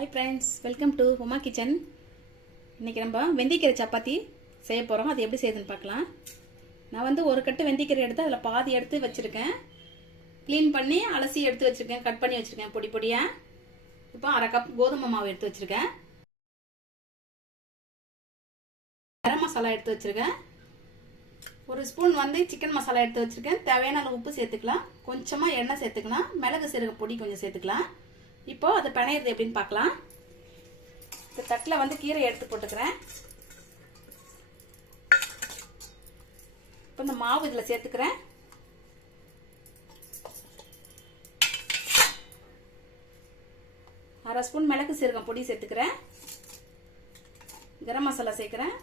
Hi friends, welcome to Uma Kitchen. இன்னைக்கு நம்ம வெந்தயக்கீரை சப்பாத்தி செய்ய போறோம். அது எப்படி செய்யணும்னு பார்க்கலாம். நான் வந்து ஒரு கட்டு வெந்தயக்கீரை எடுத்து அதுல பாதி எடுத்து வச்சிருக்கேன். க்ளீன் பண்ணி அலசி எடுத்து வச்சிருக்கேன், கட் பண்ணி வச்சிருக்கேன் பொடி பொடியா. இப்போ அரை கப் கோதுமை மாவு எடுத்து வச்சிருக்கேன். கரம் மசாலா எடுத்து வச்சிருக்கேன். ஒரு ஸ்பூன் வந்து சிக்கன் மசாலா எடுத்து வச்சிருக்கேன். தேவையான அளவு உப்பு சேர்த்துக்கலாம். கொஞ்சமா எண்ணெய் சேர்த்துக்கலாம். மிளகு சீரக பொடி கொஞ்சம் சேர்த்துக்கலாம். இப்போ அது பிணையிறது எப்படின்னு பார்க்கலாம். இந்த தட்டில் வந்து கீரை எடுத்து போட்டுக்கிறேன். இப்போ இந்த மாவு இதில் சேர்த்துக்கிறேன். அரை ஸ்பூன் மிளகு சீரகம் பொடி சேர்த்துக்கிறேன். கரம் மசாலா சேர்க்கிறேன்.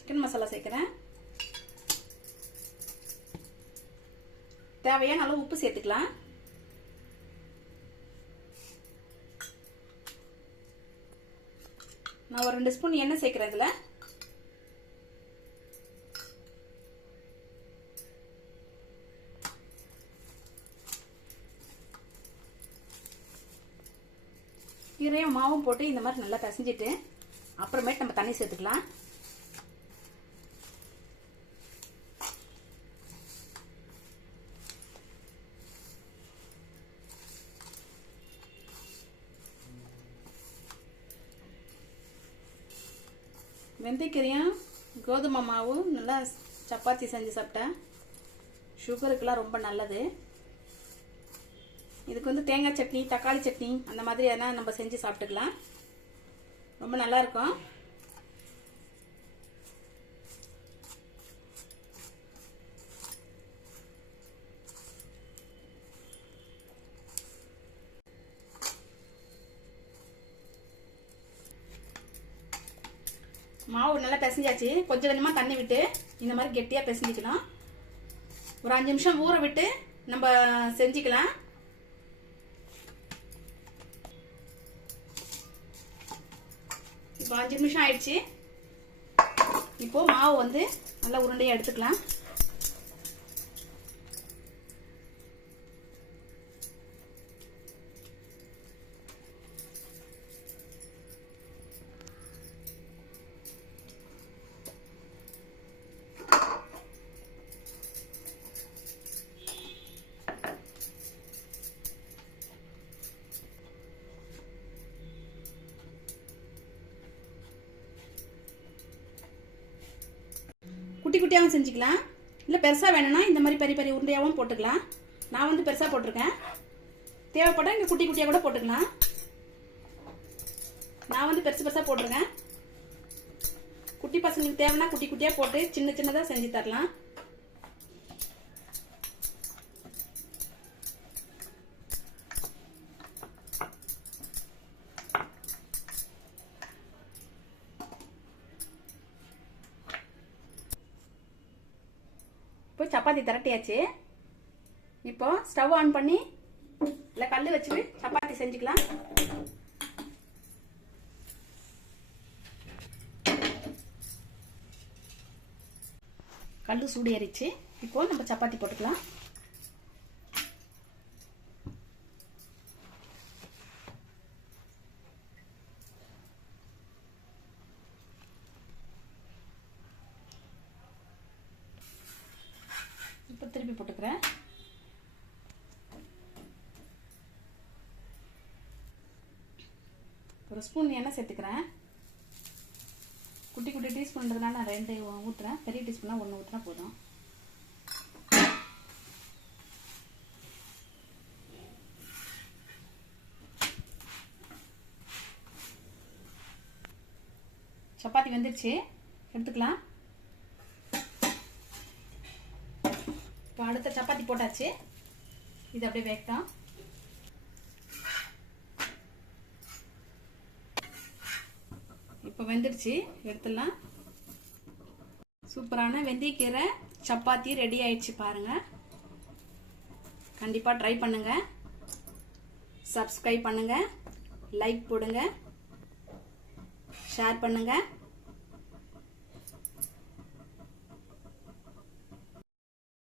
சிக்கன் மசாலா சேர்க்கிறேன். தேவையான அளவு உப்பு சேர்த்துக்கலாம். நான் ஒரு 2 ஸ்பூன் எண்ணெய் சேர்க்கிறேன். இதுல கீரையும் மாவும் போட்டு இந்த மாதிரி நல்லா பிசைஞ்சிட்டு அப்புறமேட்டு நம்ம தண்ணி சேர்த்துக்கலாம். வெந்தயக்கீரையும் கோதுமை மாவும் நல்லா சப்பாத்தி செஞ்சு சாப்பிட்டா சுகருக்கெல்லாம் ரொம்ப நல்லது. இதுக்கு வந்து தேங்காய் சட்னி, தக்காளி சட்னி அந்த மாதிரி எதனா நம்ம செஞ்சு சாப்பிட்டுக்கலாம். ரொம்ப நல்லா இருக்கும். மாவு நல்லா பிசைஞ்சாச்சு. கொஞ்சம் கொஞ்சமாக தண்ணி விட்டு இந்த மாதிரி கெட்டியாக பிசைஞ்சிக்கலாம். ஒரு 5 நிமிஷம் ஊற விட்டு நம்ம செஞ்சுக்கலாம். இப்போ 5 நிமிஷம் ஆயிடுச்சு. இப்போ மாவு வந்து நல்லா உருண்டையாக எடுத்துக்கலாம். குட்டி குட்டியாகவும் செஞ்சுக்கலாம். இல்லை பெருசாக வேணும்னா இந்த மாதிரி பெரிய பெரிய உருண்டையாகவும் போட்டுக்கலாம். நான் வந்து பெருசாக போட்டிருக்கேன். தேவைப்பட்டால் இங்கே குட்டி குட்டியாக கூட போட்டுக்கலாம். நான் வந்து பெருசு பெருசாக போட்டிருக்கேன். குட்டி பசங்களுக்கு தேவைன்னா குட்டி குட்டியாக போட்டு சின்ன சின்னதாக செஞ்சு தரலாம். இப்போ சப்பாத்தி திரட்டியாச்சு. இப்போ ஸ்டவ் ஆன் பண்ணி இல்லை கல் வச்சு சப்பாத்தி செஞ்சுக்கலாம். கல் சூடு ஏறிச்சு. இப்போ நம்ம சப்பாத்தி போட்டுக்கலாம். இப்போ திருப்பி போட்டுக்கிறேன். ஒரு ஸ்பூன் எண்ணெய் சேர்த்துக்கிறேன். குட்டி குட்டி டீஸ்பூன்றதுனால நான் 2 ஊற்றுறேன். பெரிய டீஸ்பூனா 1 ஊற்றினா போதும். சப்பாத்தி வெந்துருச்சு, எடுத்துக்கலாம். இப்போ அடுத்த சப்பாத்தி போட்டாச்சு. இது அப்படியே வேகட்டும். இப்போ வெந்துடுச்சு, எடுத்துடலாம். சூப்பரான வெந்தயக்கீரை சப்பாத்தி ரெடி ஆயிடுச்சு பாருங்க. கண்டிப்பாக ட்ரை பண்ணுங்க. சப்ஸ்கிரைப் பண்ணுங்க, லைக் போடுங்க, ஷேர் பண்ணுங்க.